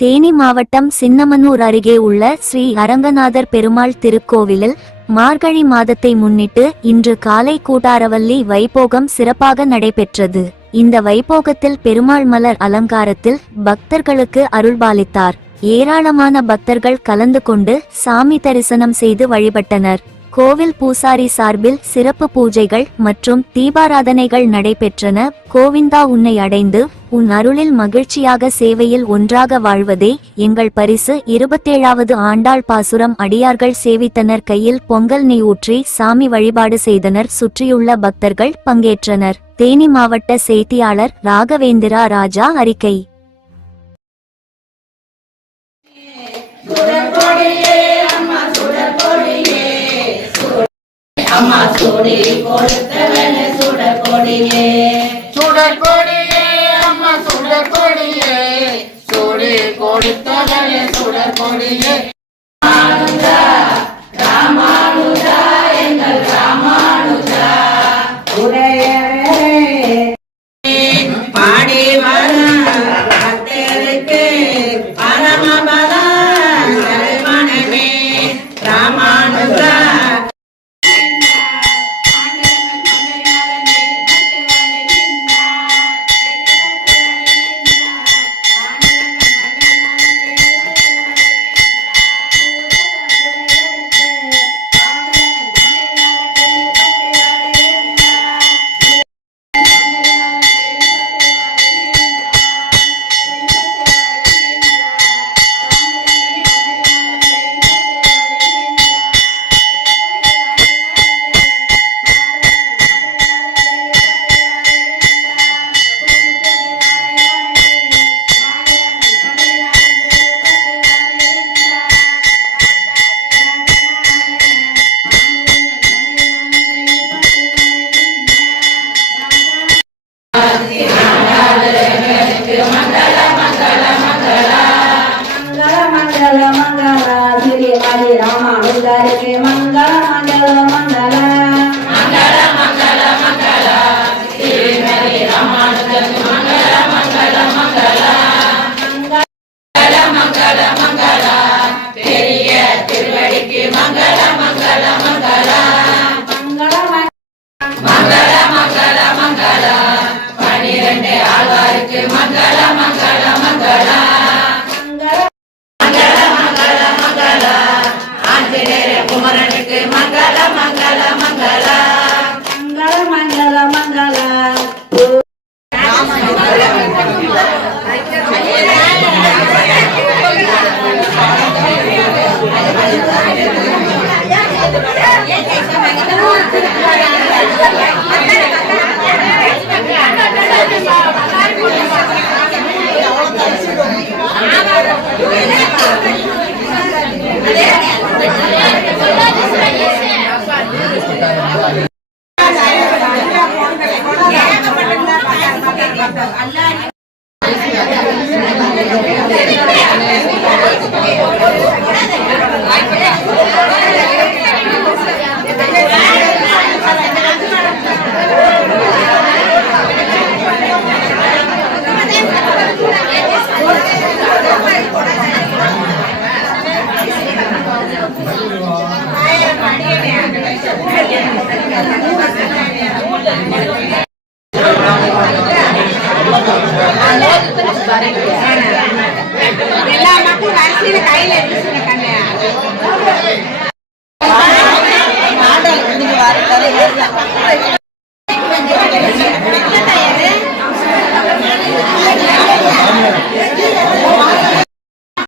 தேனி மாவட்டம் சின்னமனூர் அருகே உள்ள ஸ்ரீ அரங்கநாதர் பெருமாள் திருக்கோவிலில் மார்கழி மாதத்தை முன்னிட்டு இன்று காலை கூட்டாரவல்லி வைபோகம் சிறப்பாக நடைபெற்றது. இந்த வைபோகத்தில் பெருமாள் மலர் அலங்காரத்தில் பக்தர்களுக்கு அருள்பாலித்தார். ஏராளமான பக்தர்கள் கலந்து கொண்டு சாமி தரிசனம் செய்து வழிபட்டனர். கோவில் பூசாரி சார்பில் சிறப்பு பூஜைகள் மற்றும் தீபாராதனைகள் நடைபெற்றன. கோவிந்தா உன்னை அடைந்து உன் அருளில் மகிழ்ச்சியாக சேவையில் ஒன்றாக வாழ்வதே எங்கள் பரிசு. இருபத்தேழாவது ஆண்டாள் பாசுரம் அடியார்கள் சேவித்தனர். கையில் பொங்கல் நெய் ஊற்றி சாமி வழிபாடு செய்தனர். சுற்றியுள்ள பக்தர்கள் பங்கேற்றனர். தேனி மாவட்ட செய்தியாளர் ராகவேந்திரா ராஜா அறிக்கை. அம்மா சூடி கொடுத்தவன சுட கொடியே சுடி கொடுத்தவளே சுடற்கொடியே பாடி வர பரமபா Santa Yeah.